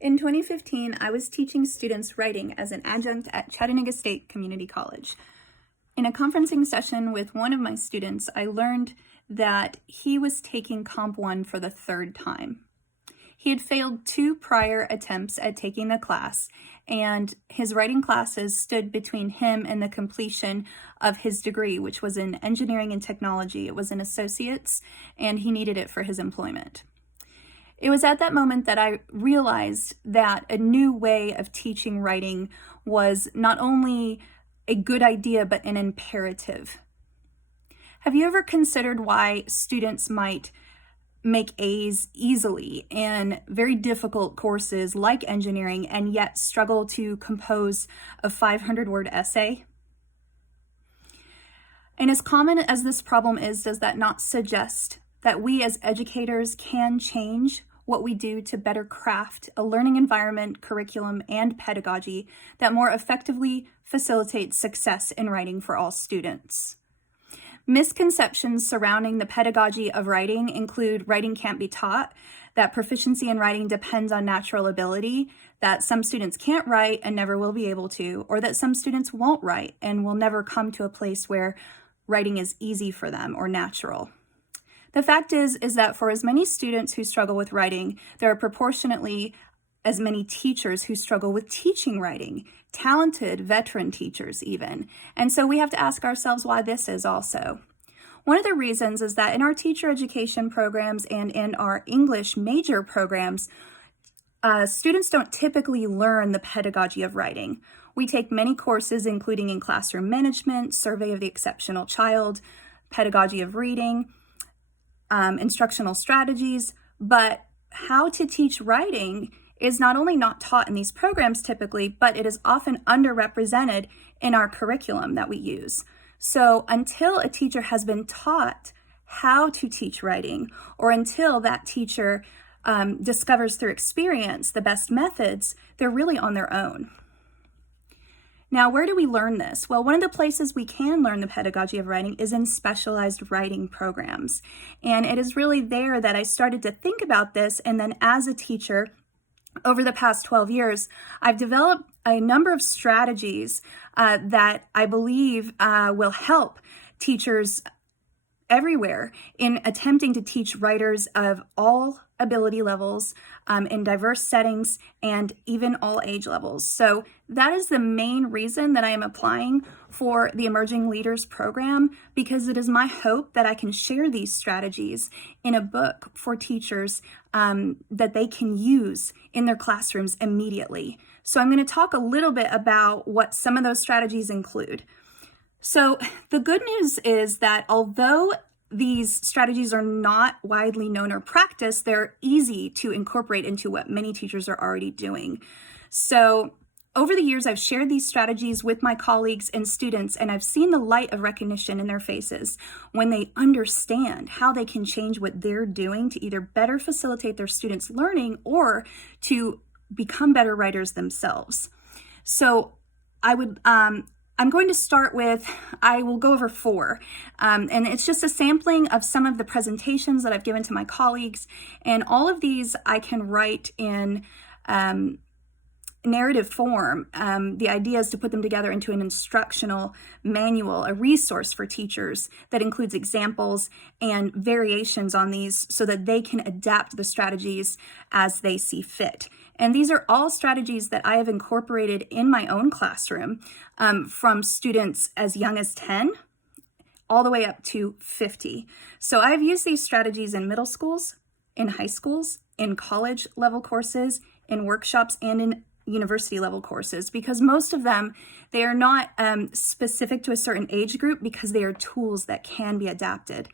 In 2015, I was teaching students writing as an adjunct at Chattanooga State Community College. In a conferencing session with one of my students, I learned that he was taking Comp 1 for the third time. He had failed 2 prior attempts at taking the class, and his writing classes stood between him and the completion of his degree, which was in engineering and technology. It was an associate's, and he needed it for his employment. It was at that moment that I realized that a new way of teaching writing was not only a good idea, but an imperative. Have you ever considered why students might make A's easily in very difficult courses like engineering and yet struggle to compose a 500-word essay? And as common as this problem is, does that not suggest that we as educators can change what we do to better craft a learning environment, curriculum, and pedagogy that more effectively facilitates success in writing for all students? Misconceptions surrounding the pedagogy of writing include writing can't be taught, that proficiency in writing depends on natural ability, that some students can't write and never will be able to, or that some students won't write and will never come to a place where writing is easy for them or natural. The fact is that for as many students who struggle with writing, there are proportionately as many teachers who struggle with teaching writing, talented veteran teachers even. And so we have to ask ourselves why this is also. One of the reasons is that in our teacher education programs and in our English major programs, students don't typically learn the pedagogy of writing. We take many courses, including in classroom management, survey of the exceptional child, pedagogy of reading, instructional strategies, but how to teach writing is not only not taught in these programs typically, but it is often underrepresented in our curriculum that we use. So until a teacher has been taught how to teach writing, or until that teacher discovers through experience the best methods, they're really on their own. Now, where do we learn this? Well, one of the places we can learn the pedagogy of writing is in specialized writing programs. And it is really there that I started to think about this. And then as a teacher, over the past 12 years, I've developed a number of strategies that I believe will help teachers everywhere in attempting to teach writers of all ability levels in diverse settings and even all age levels. So that is the main reason that I am applying for the Emerging Leaders program, because it is my hope that I can share these strategies in a book for teachers that they can use in their classrooms immediately. So I'm going to talk a little bit about what some of those strategies include. So the good news is that although these strategies are not widely known or practiced, they're easy to incorporate into what many teachers are already doing. So over the years, I've shared these strategies with my colleagues and students, and I've seen the light of recognition in their faces when they understand how they can change what they're doing to either better facilitate their students' learning or to become better writers themselves. So I'm going to start with, I will go over 4, and it's just a sampling of some of the presentations that I've given to my colleagues, and all of these I can write in narrative form. The idea is to put them together into an instructional manual, a resource for teachers that includes examples and variations on these so that they can adapt the strategies as they see fit. And these are all strategies that I have incorporated in my own classroom from students as young as 10 all the way up to 50. So I've used these strategies in middle schools, in high schools, in college level courses, in workshops, and in university level courses, because most of them, they are not specific to a certain age group because they are tools that can be adapted.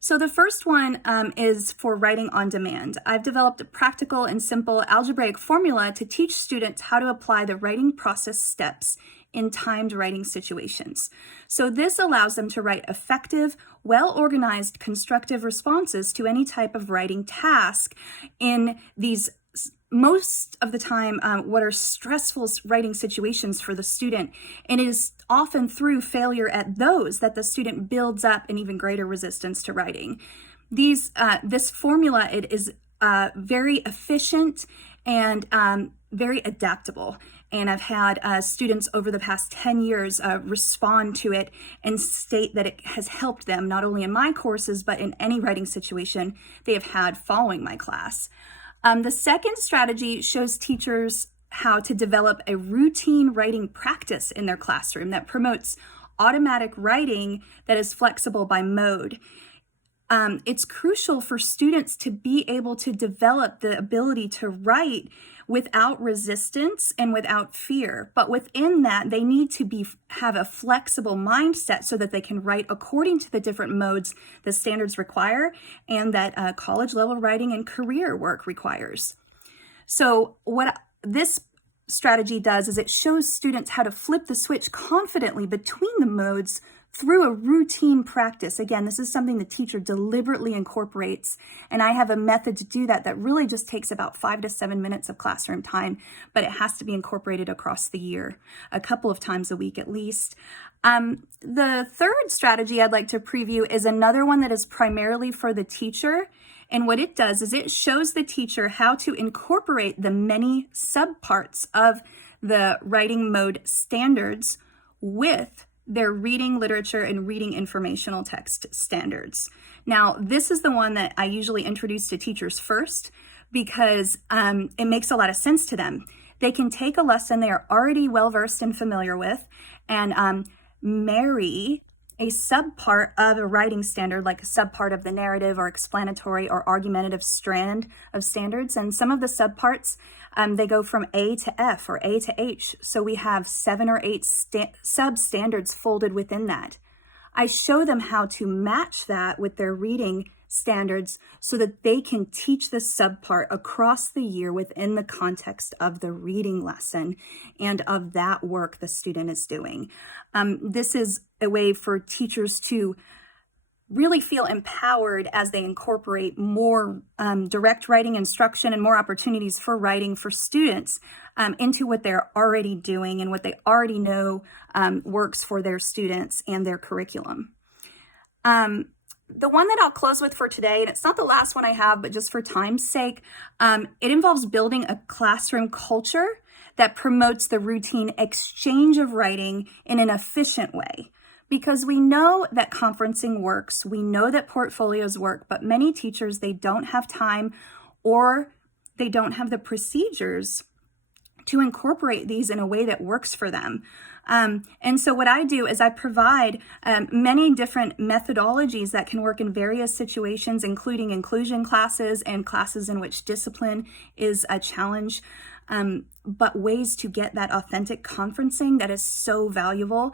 So the first one is for writing on demand. I've developed a practical and simple algebraic formula to teach students how to apply the writing process steps in timed writing situations. So this allows them to write effective, well-organized, constructive responses to any type of writing task in these most of the time what are stressful writing situations for the student. And it is often through failure at those that the student builds up an even greater resistance to writing. This formula, it is very efficient and very adaptable. And I've had students over the past 10 years respond to it and state that it has helped them not only in my courses, but in any writing situation they have had following my class. The second strategy shows teachers how to develop a routine writing practice in their classroom that promotes automatic writing that is flexible by mode. It's crucial for students to be able to develop the ability to write without resistance and without fear. But within that, they need to have a flexible mindset so that they can write according to the different modes the standards require and that college level writing and career work requires. So what this strategy does is it shows students how to flip the switch confidently between the modes through a routine practice. Again, this is something the teacher deliberately incorporates, and I have a method to do that really just takes about 5 to 7 minutes of classroom time, but it has to be incorporated across the year, a couple of times a week at least. The third strategy I'd like to preview is another one that is primarily for the teacher, and what it does is it shows the teacher how to incorporate the many subparts of the writing mode standards with their reading literature and reading informational text standards. Now, this is the one that I usually introduce to teachers first because it makes a lot of sense to them. They can take a lesson they are already well-versed and familiar with and marry a subpart of a writing standard, like a subpart of the narrative or explanatory or argumentative strand of standards. And some of the subparts, they go from A to F or A to H. So we have 7 or 8 sub-standards folded within that. I show them how to match that with their reading standards so that they can teach the subpart across the year within the context of the reading lesson and of that work the student is doing. This is a way for teachers to really feel empowered as they incorporate more direct writing instruction and more opportunities for writing for students into what they're already doing and what they already know works for their students and their curriculum. The one that I'll close with for today, and it's not the last one I have, but just for time's sake, it involves building a classroom culture that promotes the routine exchange of writing in an efficient way. Because we know that conferencing works, we know that portfolios work, but many teachers, they don't have time or they don't have the procedures to incorporate these in a way that works for them. And so what I do is I provide many different methodologies that can work in various situations, including inclusion classes and classes in which discipline is a challenge, but ways to get that authentic conferencing that is so valuable,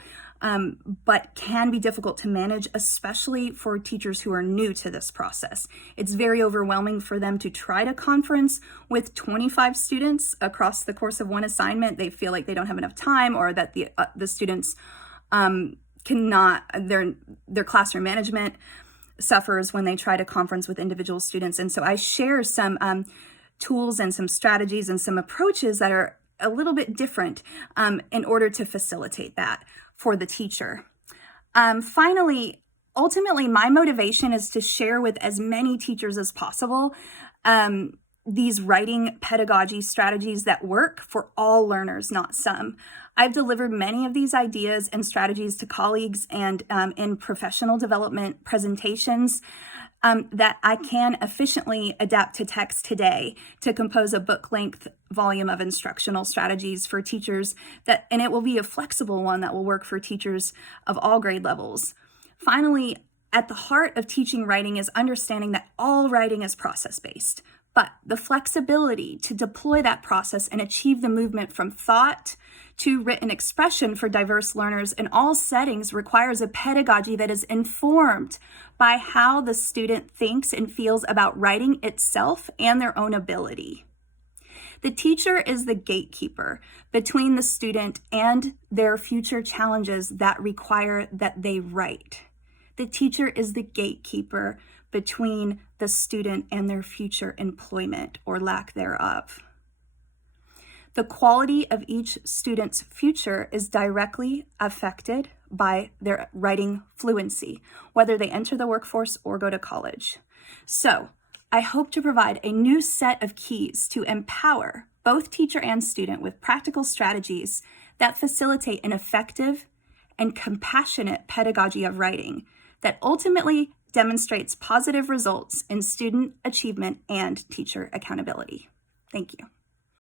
but can be difficult to manage, especially for teachers who are new to this process. It's very overwhelming for them to try to conference with 25 students across the course of one assignment. They feel like they don't have enough time, or that the students cannot, their classroom management suffers when they try to conference with individual students. And so I share some tools and some strategies and some approaches that are a little bit different in order to facilitate that for the teacher. Finally, ultimately, my motivation is to share with as many teachers as possible these writing pedagogy strategies that work for all learners, not some. I've delivered many of these ideas and strategies to colleagues and in professional development presentations that I can efficiently adapt to text today to compose a book-length volume of instructional strategies for teachers and it will be a flexible one that will work for teachers of all grade levels. Finally, at the heart of teaching writing is understanding that all writing is process-based, but the flexibility to deploy that process and achieve the movement from thought to written expression for diverse learners in all settings requires a pedagogy that is informed by how the student thinks and feels about writing itself and their own ability. The teacher is the gatekeeper between the student and their future challenges that require that they write. The teacher is the gatekeeper between the student and their future employment or lack thereof. The quality of each student's future is directly affected by their writing fluency, whether they enter the workforce or go to college. So I hope to provide a new set of keys to empower both teacher and student with practical strategies that facilitate an effective and compassionate pedagogy of writing that ultimately demonstrates positive results in student achievement and teacher accountability. Thank you.